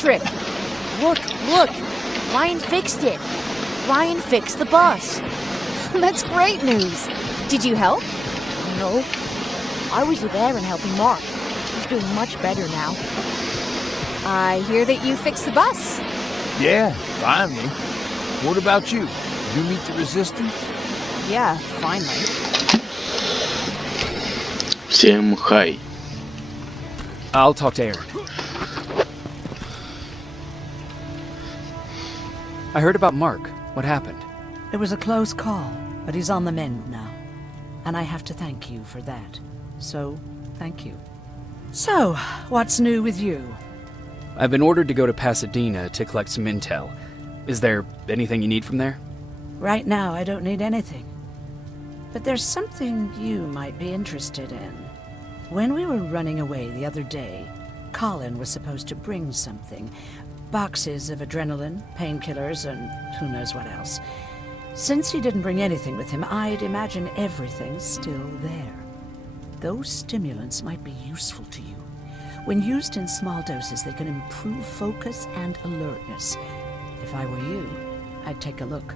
trick. Look, look. Ryan fixed it. Ryan fixed the bus. That's great news. Did you help? No. I was there and helping Mark. He's doing much better now. I hear that you fixed the bus. Yeah, finally. What about you? You meet the Resistance? Yeah, finally. Всем хай. I'll talk to Aaron. I heard about Mark. What happened? It was a close call, but he's on the mend now. And I have to thank you for that. So, thank you. So, what's new with you? I've been ordered to go to Pasadena to collect some intel. Is there anything you need from there? Right now, I don't need anything. But there's something you might be interested in. When we were running away the other day, Colin was supposed to bring something. Boxes of adrenaline, painkillers, and who knows what else. Since he didn't bring anything with him, I'd imagine everything's still there. Those stimulants might be useful to you. When used in small doses, they can improve focus and alertness. If I were you, I'd take a look.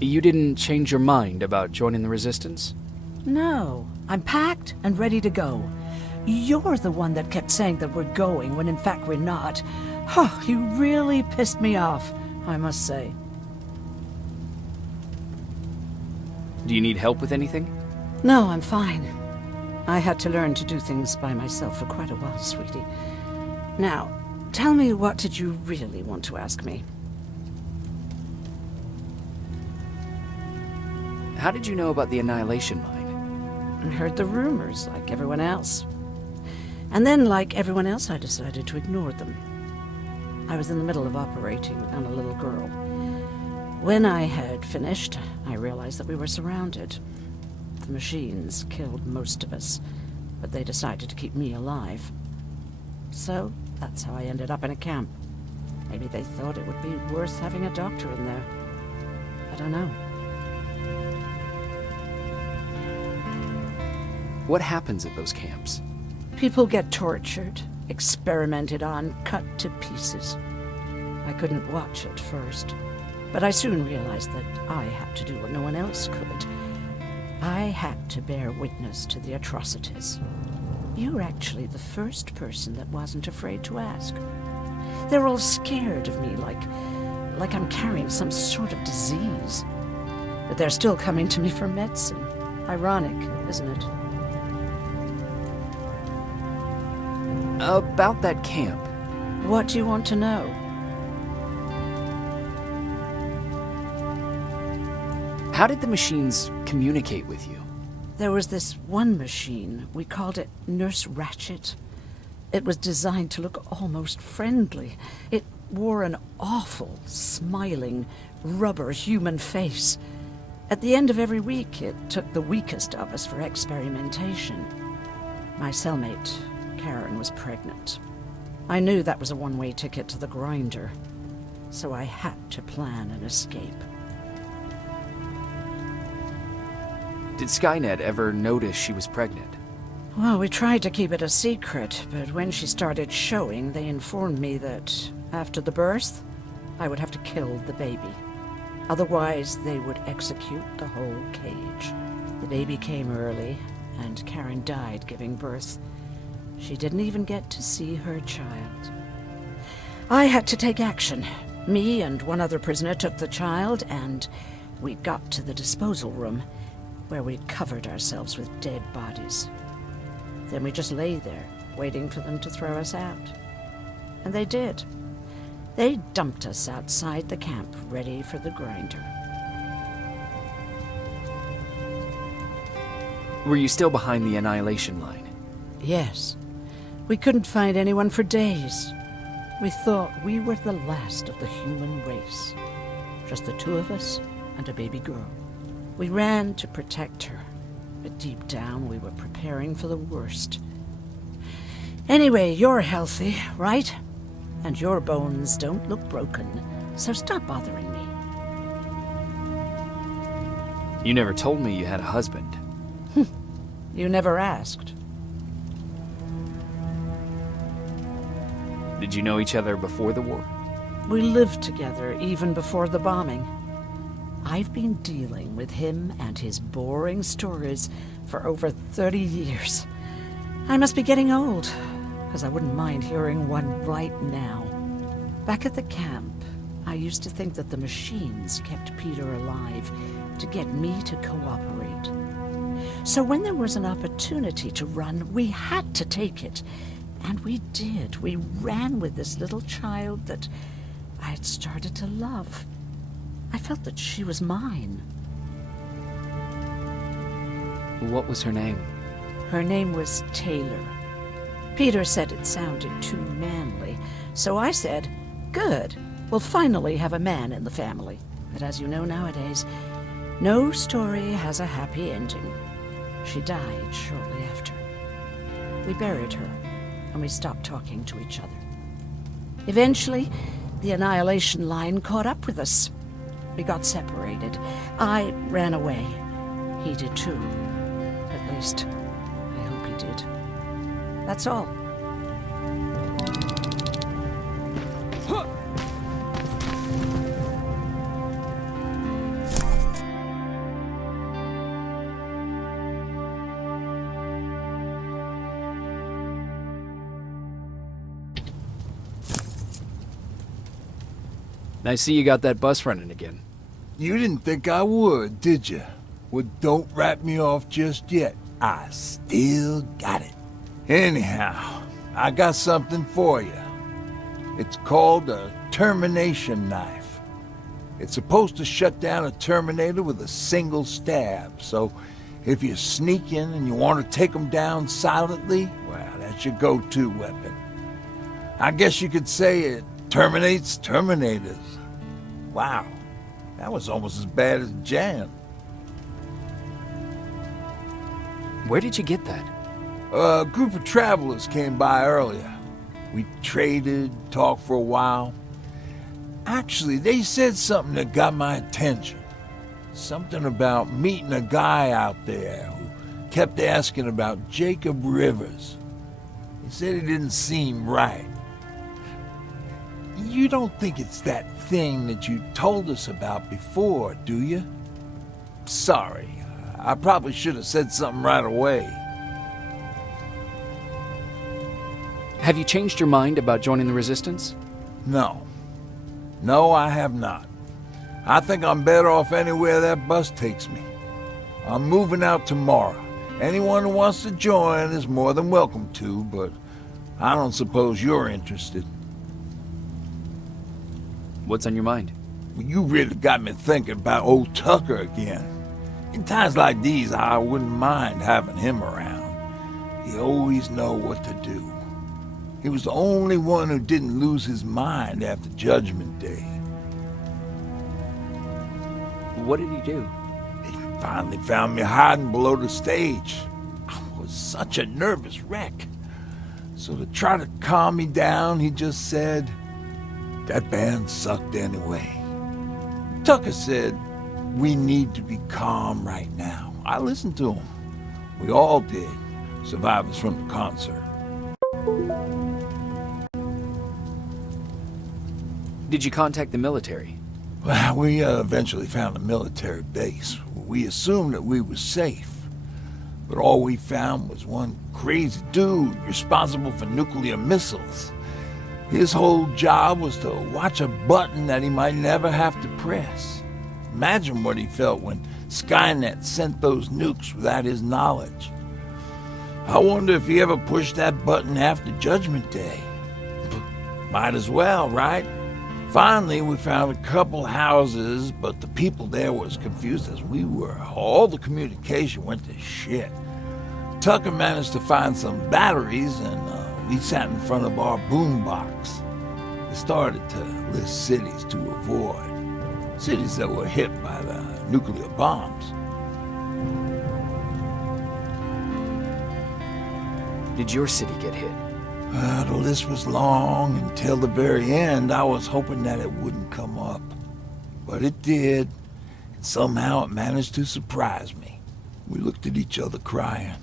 You didn't change your mind about joining the Resistance? No, I'm packed and ready to go. You're the one that kept saying that we're going when in fact we're not. Oh, you really pissed me off, I must say. Do you need help with anything? No, I'm fine. I had to learn to do things by myself for quite a while, sweetie. Now, tell me, what did you really want to ask me? How did you know about the Annihilation Mine? I heard the rumors, like everyone else. And then, like everyone else, I decided to ignore them. I was in the middle of operating on a little girl. When I had finished, I realized that we were surrounded. The machines killed most of us, but they decided to keep me alive. So, that's how I ended up in a camp. Maybe they thought it would be worth having a doctor in there. I don't know. What happens at those camps? People get tortured, experimented on, cut to pieces. I couldn't watch at first, but I soon realized that I had to do what no one else could. I had to bear witness to the atrocities. You're actually the first person that wasn't afraid to ask. They're all scared of me, like I'm carrying some sort of disease. But they're still coming to me for medicine. Ironic, isn't it? About that camp. What do you want to know? How did the machines communicate with you? There was this one machine. We called it Nurse Ratchet. It was designed to look almost friendly. It wore an awful, smiling, rubber human face. At the end of every week, it took the weakest of us for experimentation. My cellmate, Karen, was pregnant. I knew that was a one-way ticket to the grinder, so I had to plan an escape. Did Skynet ever notice she was pregnant? Well, we tried to keep it a secret, but when she started showing, they informed me that after the birth, I would have to kill the baby. Otherwise, they would execute the whole cage. The baby came early, and Karen died giving birth. She didn't even get to see her child. I had to take action. Me and one other prisoner took the child, and we got to the disposal room, where we'd covered ourselves with dead bodies. Then we just lay there, waiting for them to throw us out. And they did. They dumped us outside the camp, ready for the grinder. Were you still behind the Annihilation Line? Yes. We couldn't find anyone for days. We thought we were the last of the human race. Just the two of us and a baby girl. We ran to protect her, but deep down we were preparing for the worst. Anyway, you're healthy, right? And your bones don't look broken, so stop bothering me. You never told me you had a husband. You never asked. Did you know each other before the war? We lived together even before the bombing. I've been dealing with him and his boring stories for over 30 years. I must be getting old, because I wouldn't mind hearing one right now. Back at the camp, I used to think that the machines kept Peter alive to get me to cooperate. So when there was an opportunity to run, we had to take it. And we did. We ran with this little child that I had started to love. I felt that she was mine. What was her name? Her name was Taylor. Peter said it sounded too manly, so I said, good, we'll finally have a man in the family. But as you know nowadays, no story has a happy ending. She died shortly after. We buried her, and we stopped talking to each other. Eventually, the Annihilation Line caught up with us. We got separated. I ran away. He did too. At least, I hope he did. That's all. I see you got that bus running again. You didn't think I would, did you? Well, don't wrap me off just yet. I still got it. Anyhow, I got something for you. It's called a termination knife. It's supposed to shut down a Terminator with a single stab, so if you sneak in and you want to take them down silently, well, that's your go-to weapon. I guess you could say it terminates Terminators. Wow, that was almost as bad as Jan. Where did you get that? A group of travelers came by earlier. We traded, talked for a while. Actually, they said something that got my attention. Something about meeting a guy out there who kept asking about Jacob Rivers. He said it didn't seem right. You don't think it's that thing that you told us about before, do you? Sorry, I probably should have said something right away. Have you changed your mind about joining the Resistance? No. No, I have not. I think I'm better off anywhere that bus takes me. I'm moving out tomorrow. Anyone who wants to join is more than welcome to, but I don't suppose you're interested. What's on your mind? You really got me thinking about old Tucker again. In times like these, I wouldn't mind having him around. He always know what to do. He was the only one who didn't lose his mind after Judgment Day. What did he do? He finally found me hiding below the stage. I was such a nervous wreck. So to try to calm me down, he just said, that band sucked anyway. Tucker said, we need to be calm right now. I listened to him. We all did, survivors from the concert. Did you contact the military? Well, we eventually found a military base. We assumed that we were safe. But all we found was one crazy dude responsible for nuclear missiles. His whole job was to watch a button that he might never have to press. Imagine what he felt when Skynet sent those nukes without his knowledge. I wonder if he ever pushed that button after Judgment Day. Might as well, right? Finally, we found a couple houses, but the people there were as confused as we were. All the communication went to shit. Tucker managed to find some batteries, and we sat in front of our boombox. They started to list cities to avoid. Cities that were hit by the nuclear bombs. Did your city get hit? The list was long. Until the very end, I was hoping that it wouldn't come up. But it did, and somehow it managed to surprise me. We looked at each other crying.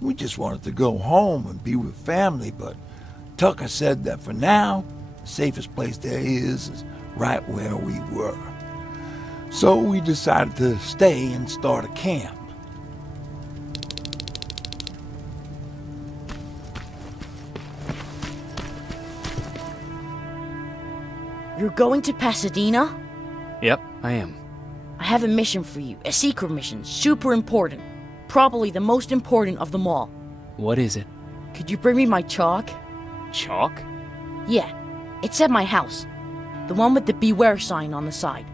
We just wanted to go home and be with family, but Tucker said that for now, the safest place there is right where we were. So we decided to stay and start a camp. You're going to Pasadena? Yep, I am. I have a mission for you. A secret mission. Super important. Probably the most important of them all. What is it? Could you bring me my chalk? Chalk? Yeah. It's at my house. The one with the beware sign on the side.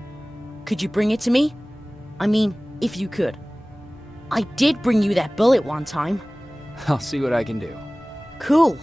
Could you bring it to me? I mean, if you could. I did bring you that bullet one time. I'll see what I can do. Cool.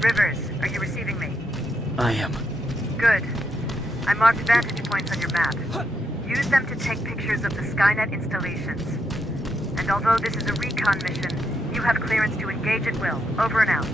Rivers, are you receiving me? I am. Good. I marked vantage points on your map. Use them to take pictures of the Skynet installations. And although this is a recon mission, you have clearance to engage at will. Over and out.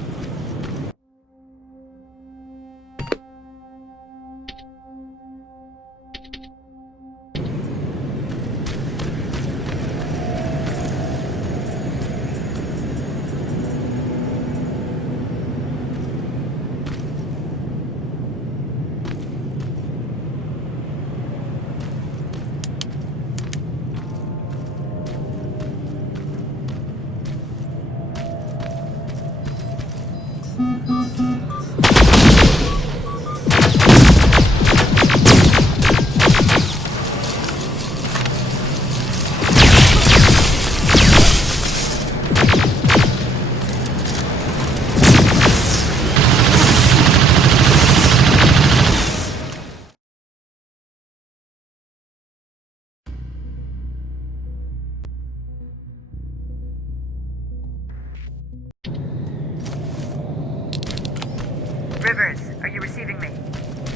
Rivers, are you receiving me?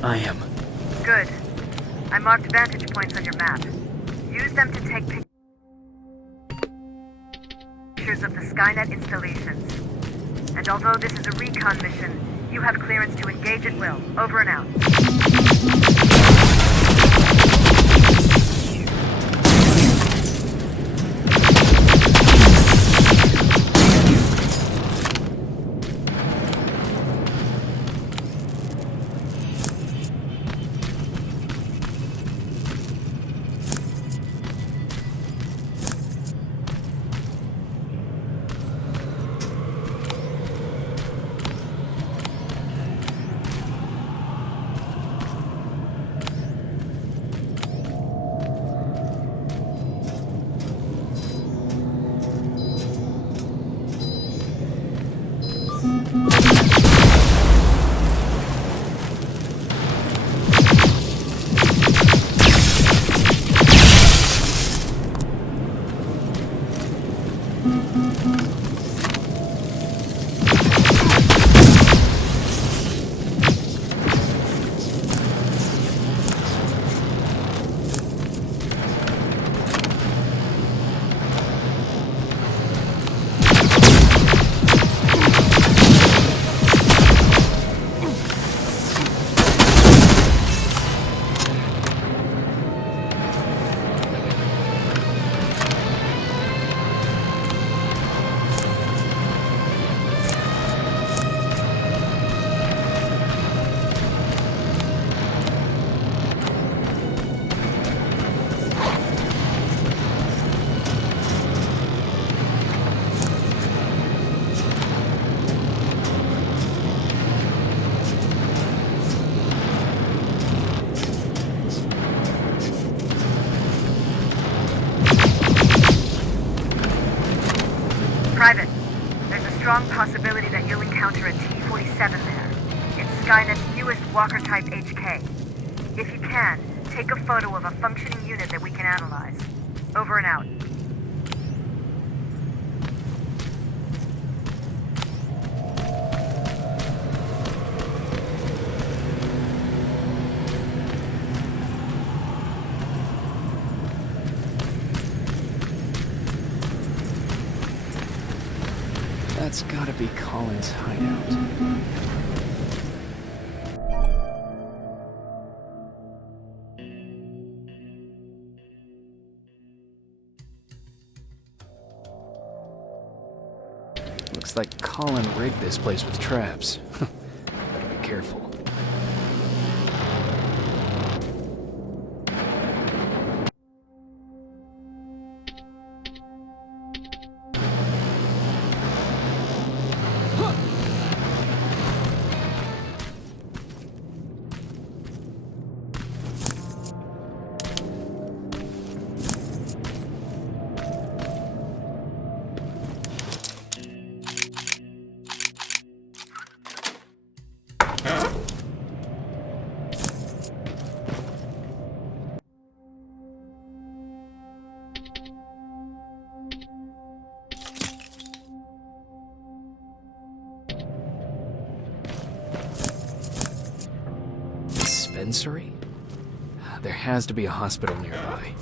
I am. Good. I marked vantage points on your map. Use them to take pictures of the Skynet installations. And although this is a recon mission, you have clearance to engage at will. Over and out. Private, there's a strong possibility that you'll encounter a T-47 there. It's Skynet's newest Walker-type HK. If you can, take a photo of a functioning unit that we can analyze. Over and out. That's gotta be Colin's hideout. Looks like Colin rigged this place with traps. Gotta be careful. Dispensary? There has to be a hospital nearby.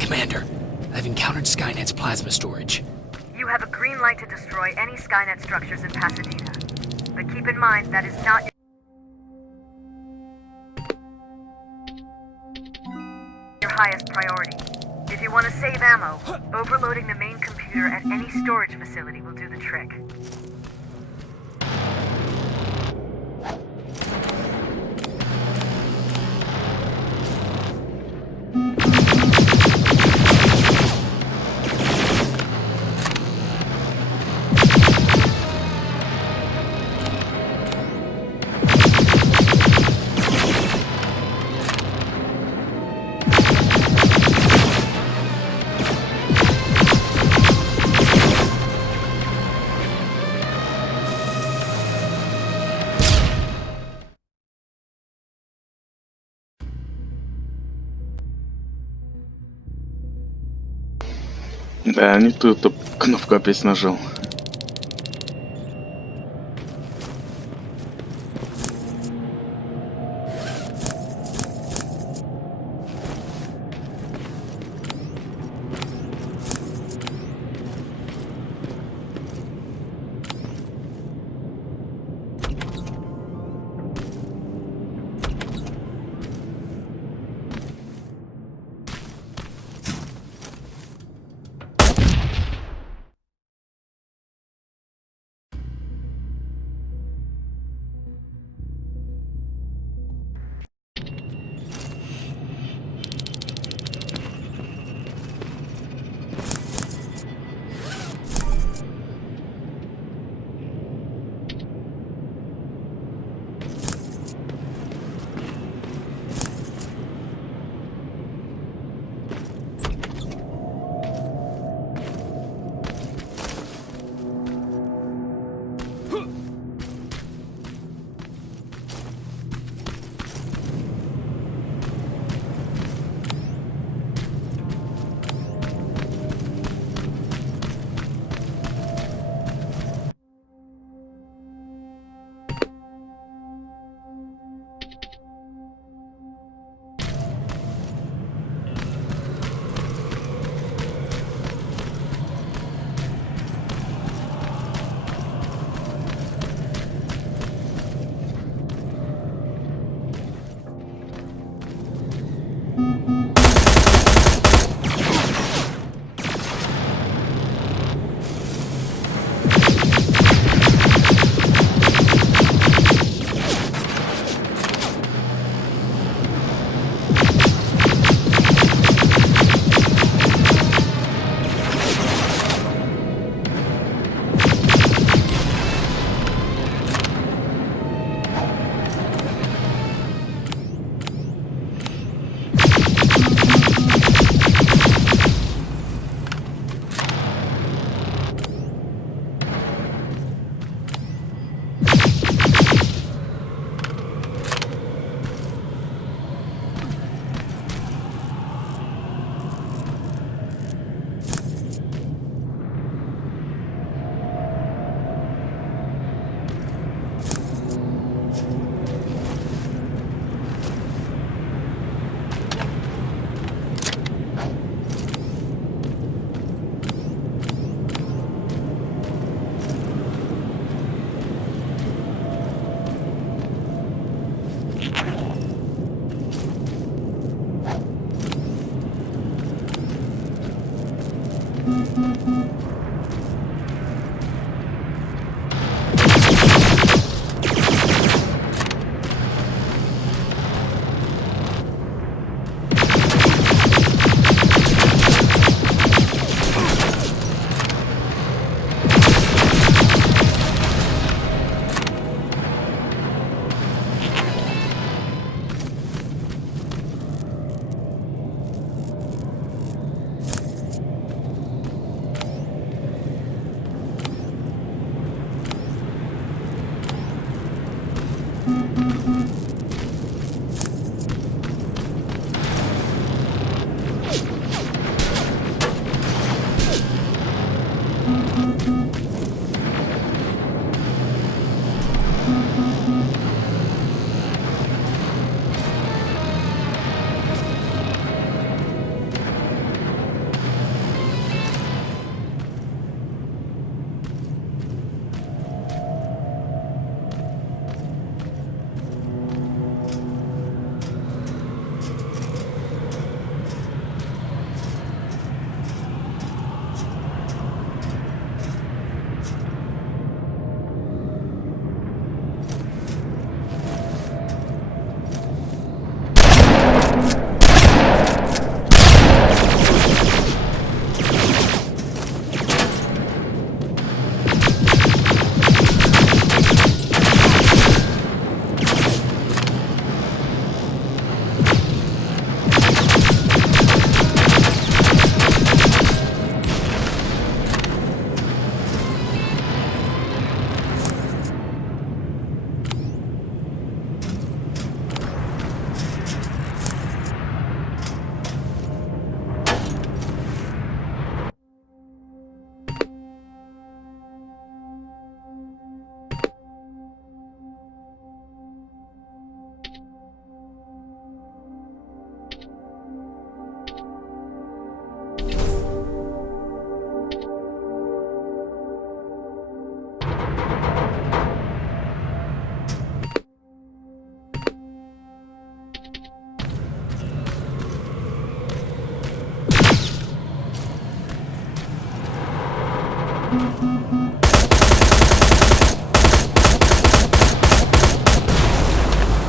Commander, I've encountered Skynet's plasma storage. You have a green light to destroy any Skynet structures in Pasadena. But keep in mind that is not your highest priority. If you want to save ammo, overloading the main computer at any storage facility will do the trick. Да, не ту кнопку опять нажал.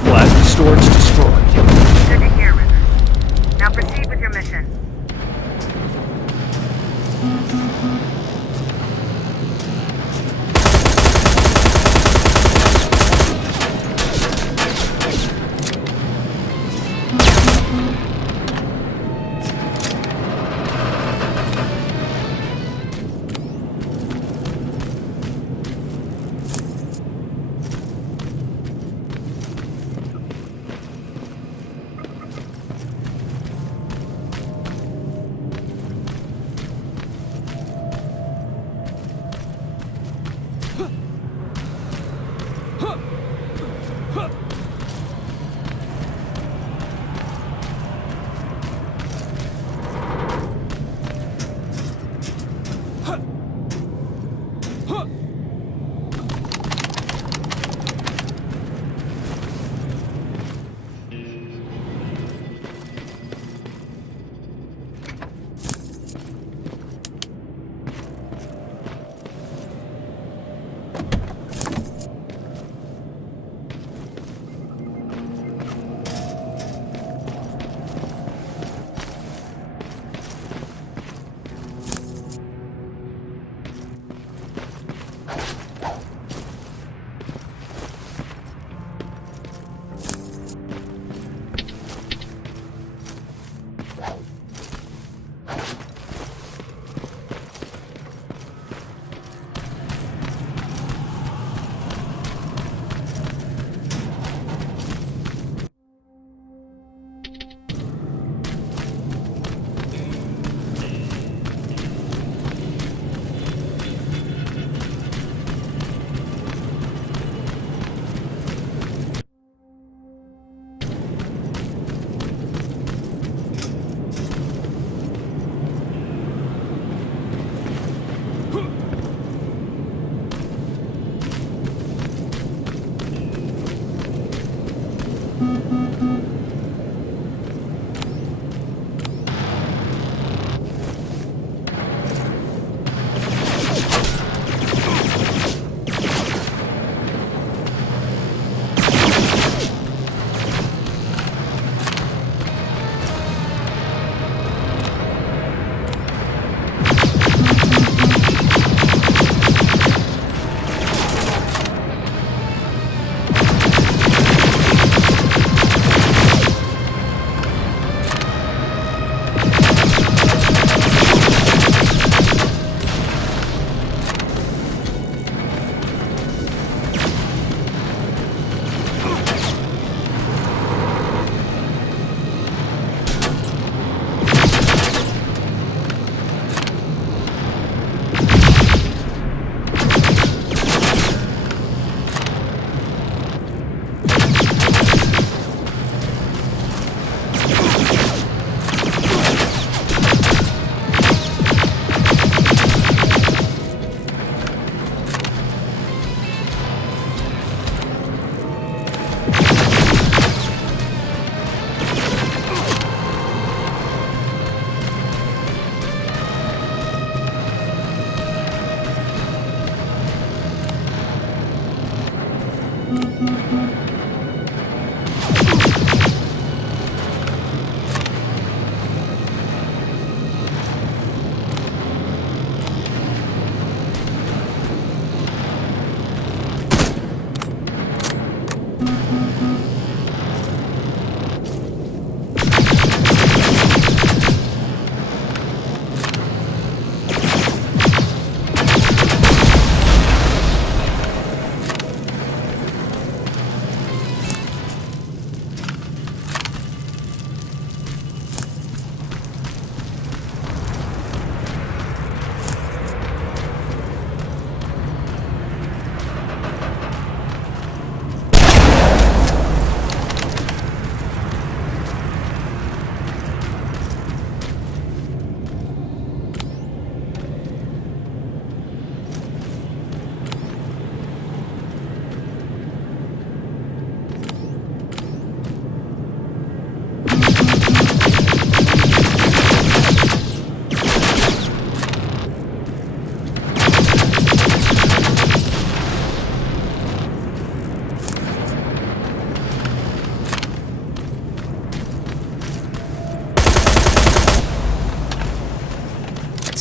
Plasma storage destroyed. Good to hear, Rivers. Now proceed with your mission.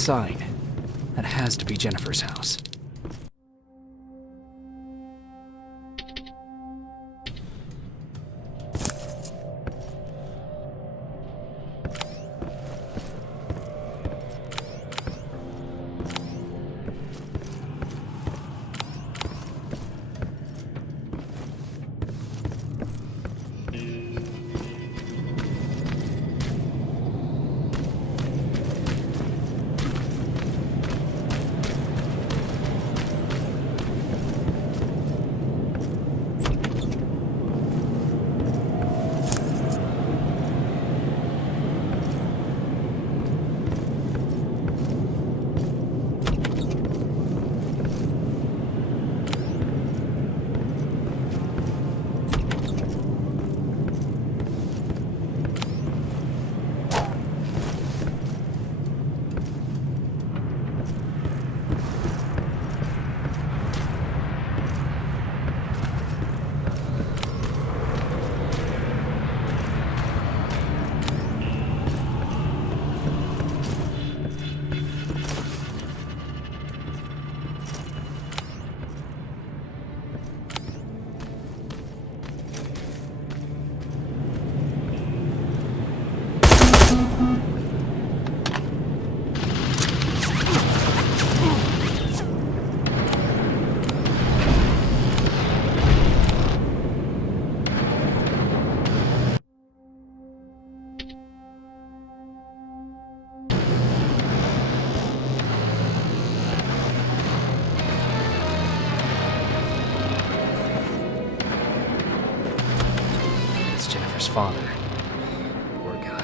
sign. That has to be Jennifer's house. Jennifer's father. Poor guy.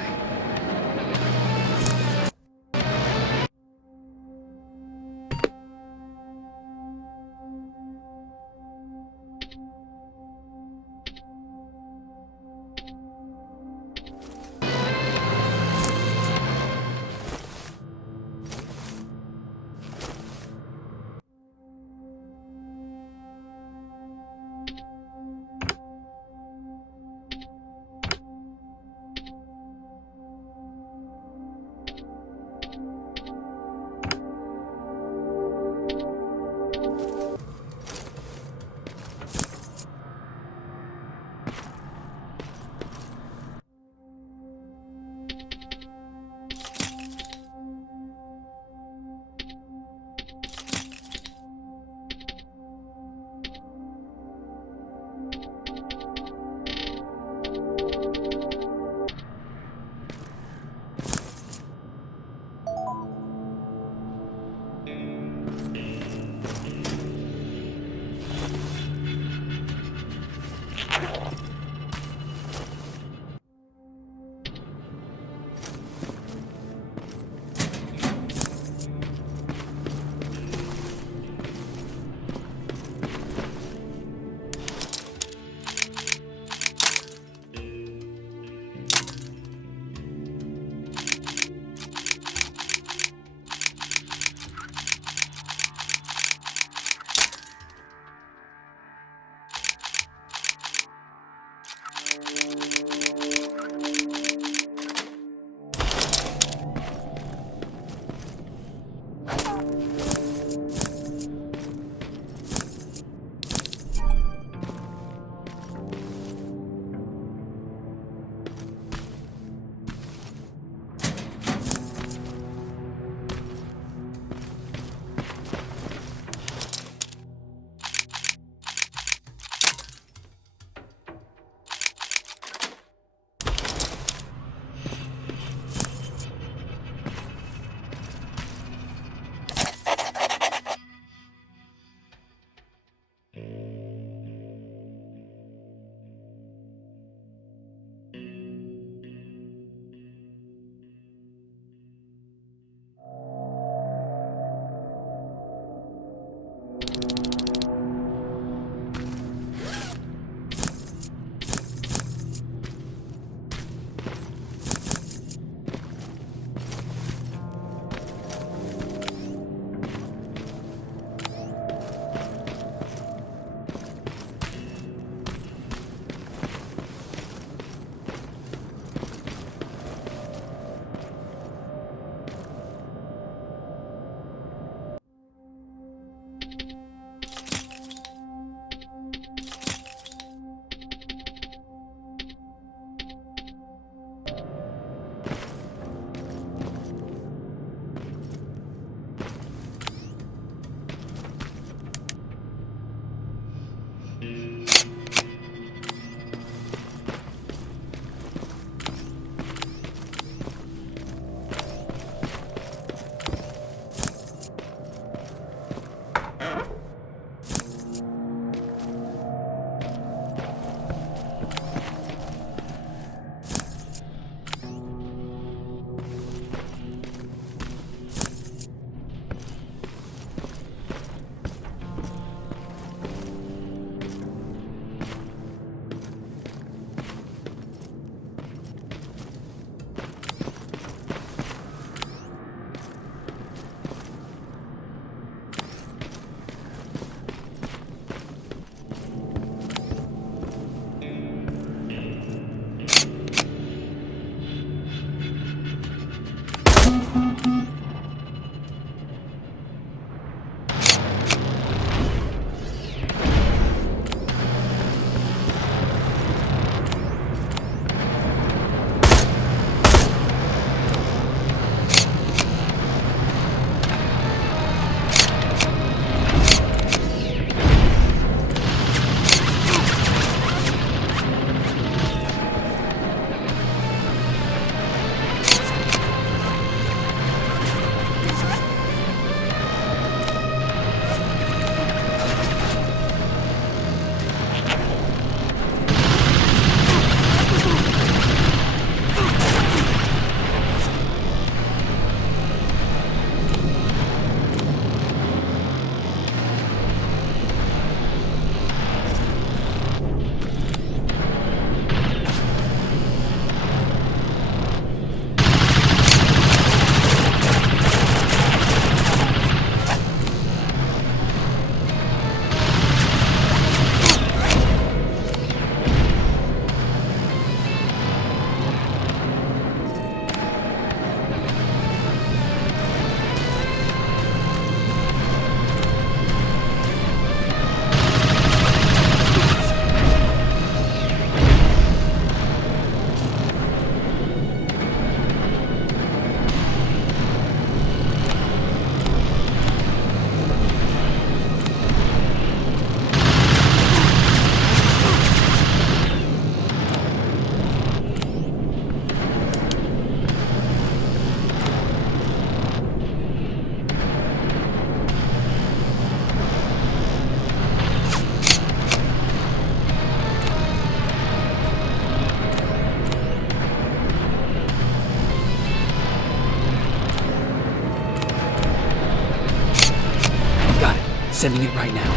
sending it right now.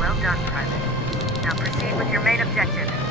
Well done, Private. Now proceed with your main objective.